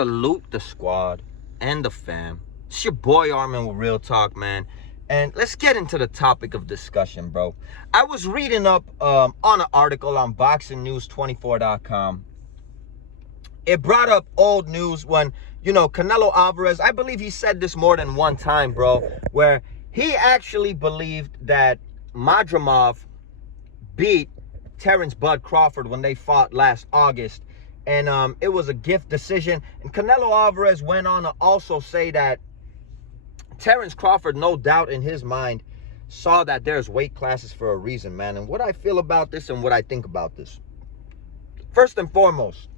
Salute the squad and the fam. It's your boy Armin with Real Talk, man. And let's get into the topic of discussion, bro. I was reading up on an article on boxingnews24.com. It brought up old news when, Canelo Alvarez, I believe he said this more than one time, bro, where he actually believed that Madrimov beat Terence Crawford when they fought last August. And it was a gift decision. And Canelo Alvarez went on to also say that Terence Crawford, no doubt in his mind, saw that there's weight classes for a reason, man. And what I feel about this and what I think about this. First and foremost,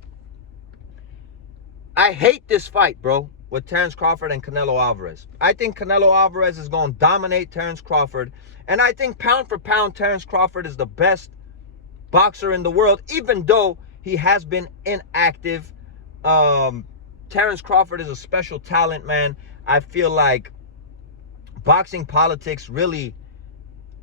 I hate this fight, bro, with Terence Crawford and Canelo Alvarez. I think Canelo Alvarez is going to dominate Terence Crawford. And I think pound for pound, Terence Crawford is the best boxer in the world, even though he has been inactive. Terence Crawford is a special talent, man. I feel like boxing politics really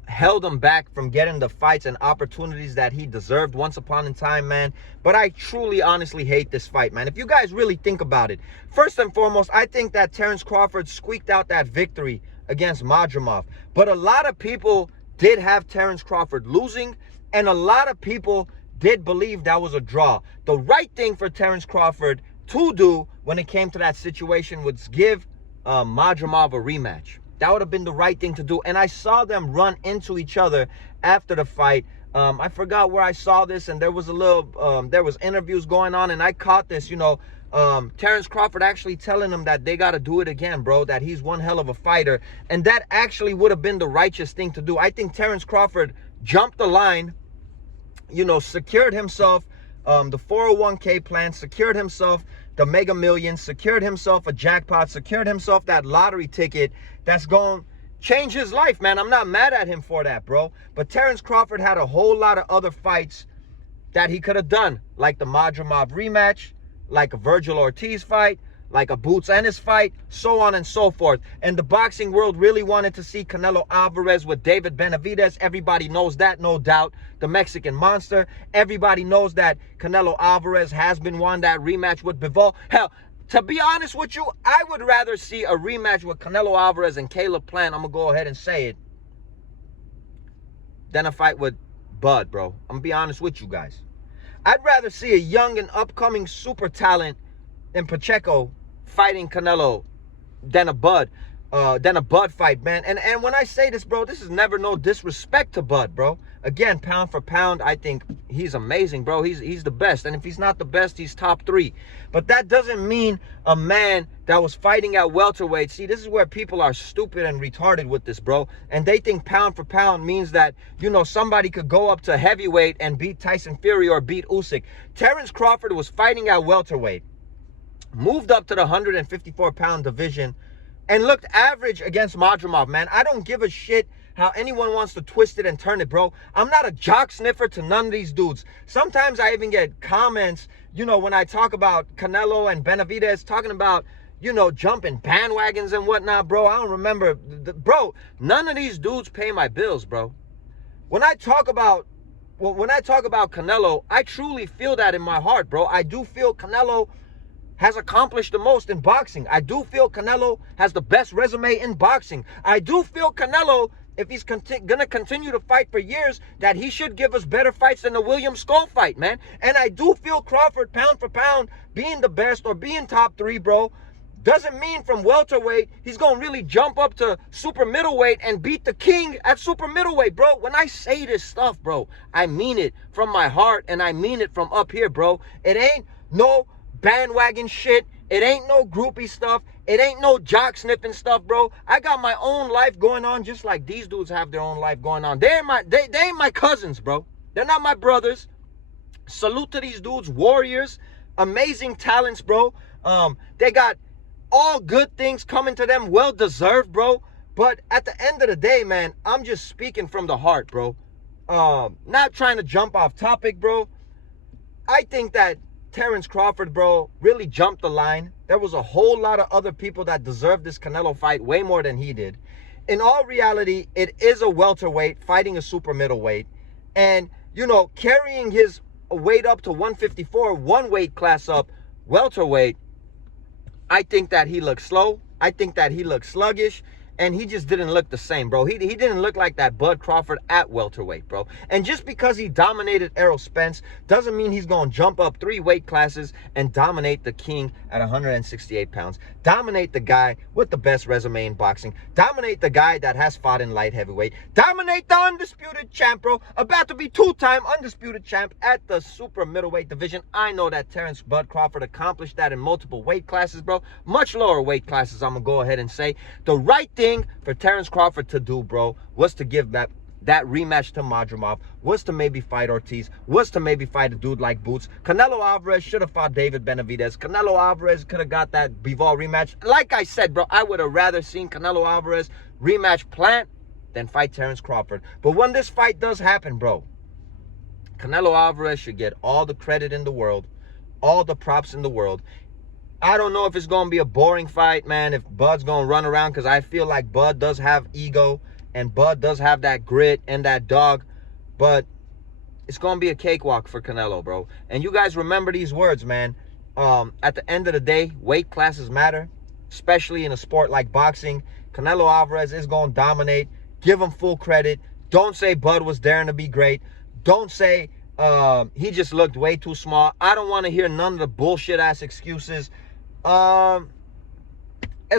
held him back from getting the fights and opportunities that he deserved once upon a time, man. But I truly, honestly hate this fight, man. If you guys really think about it, first and foremost, I think that Terence Crawford squeaked out that victory against Madrimov. But a lot of people did have Terence Crawford losing, and a lot of people did believe that was a draw. The right thing for Terence Crawford to do when it came to that situation was give Madrimov a rematch. That would have been the right thing to do. And I saw them run into each other after the fight. I forgot where I saw this, and there was there was interviews going on, and I caught this, Terence Crawford actually telling him that they got to do it again, bro, that he's one hell of a fighter. And that actually would have been the righteous thing to do. I think Terence Crawford jumped the line, secured himself the 401k plan, secured himself the Mega Millions, secured himself a jackpot, secured himself that lottery ticket that's going to change his life, man. I'm not mad at him for that, bro. But Terence Crawford had a whole lot of other fights that he could have done, like the Madrimov rematch, like a Virgil Ortiz fight, like a Boots Ennis fight, so on and so forth. And the boxing world really wanted to see Canelo Alvarez with David Benavidez. Everybody knows that, no doubt. The Mexican Monster. Everybody knows that Canelo Alvarez has been won that rematch with Bivol. Hell, to be honest with you, I would rather see a rematch with Canelo Alvarez and Caleb Plant, I'm going to go ahead and say it, than a fight with Bud, bro. I'm going to be honest with you guys. I'd rather see a young and upcoming super talent in Pacheco fighting Canelo than a Bud fight, man. And when I say this, bro, this is never no disrespect to Bud, bro. Again, pound for pound, I think he's amazing, bro. He's the best. And if he's not the best, he's top 3. But that doesn't mean a man that was fighting at welterweight. See, this is where people are stupid and retarded with this, bro. And they think pound for pound means that, somebody could go up to heavyweight and beat Tyson Fury or beat Usyk. Terence Crawford was fighting at welterweight, moved up to the 154-pound division, and looked average against Madrimov, man. I don't give a shit how anyone wants to twist it and turn it, bro. I'm not a jock sniffer to none of these dudes. Sometimes I even get comments, when I talk about Canelo and Benavidez, talking about, jumping bandwagons and whatnot, bro. I don't remember. Bro, none of these dudes pay my bills, bro. When I talk about Canelo, I truly feel that in my heart, bro. I do feel Canelo has accomplished the most in boxing. I do feel Canelo has the best resume in boxing. I do feel Canelo, if he's gonna continue to fight for years, that he should give us better fights than the William Skull fight, man. And I do feel Crawford, pound for pound, being the best or being top 3, bro, doesn't mean from welterweight he's gonna really jump up to super middleweight and beat the king at super middleweight, bro. When I say this stuff, bro, I mean it from my heart, and I mean it from up here, bro. It ain't no bandwagon shit. It ain't no groupie stuff. It ain't no jock sniffing stuff, bro. I got my own life going on just like these dudes have their own life going on. They ain't my cousins, bro. They're not my brothers. Salute to these dudes, warriors, amazing talents, bro. They got all good things coming to them, well deserved, bro. But at the end of the day, man, I'm just speaking from the heart, bro. Not trying to jump off topic, bro. I think that Terence Crawford, bro, really jumped the line. There was a whole lot of other people that deserved this Canelo fight way more than he did. In all reality, it is a welterweight fighting a super middleweight. And, carrying his weight up to 154, one weight class up, welterweight, I think that he looked slow. I think that he looked sluggish. And he just didn't look the same, bro. He didn't look like that Bud Crawford at welterweight, bro. And just because he dominated Errol Spence doesn't mean he's going to jump up 3 weight classes and dominate the king at 168 pounds. Dominate the guy with the best resume in boxing. Dominate the guy that has fought in light heavyweight. Dominate the undisputed champ, bro. About to be 2-time undisputed champ at the super middleweight division. I know that Terence Bud Crawford accomplished that in multiple weight classes, bro. Much lower weight classes, I'm going to go ahead and say. The right thing for Terence Crawford to do, bro, was to give that rematch to Madrimov, was to maybe fight Ortiz, was to maybe fight a dude like Boots. Canelo Alvarez should have fought David Benavidez. Canelo Alvarez could have got that Bivol rematch. Like I said, bro, I would have rather seen Canelo Alvarez rematch Plant than fight Terence Crawford. But when this fight does happen, bro, Canelo Alvarez should get all the credit in the world, all the props in the world. I don't know if it's going to be a boring fight, man, if Bud's going to run around, because I feel like Bud does have ego and Bud does have that grit and that dog, but it's going to be a cakewalk for Canelo, bro. And you guys remember these words, man. At the end of the day, weight classes matter, especially in a sport like boxing. Canelo Alvarez is going to dominate. Give him full credit. Don't say Bud was daring to be great. Don't say he just looked way too small. I don't want to hear none of the bullshit-ass excuses. As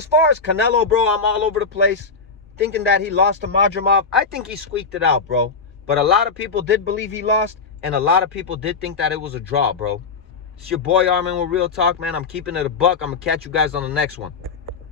far as Canelo, bro, I'm all over the place thinking that he lost to Madrimov. I think he squeaked it out, bro. But a lot of people did believe he lost, and a lot of people did think that it was a draw, bro. It's your boy Armin with Real Talk, man. I'm keeping it a buck. I'm going to catch you guys on the next one.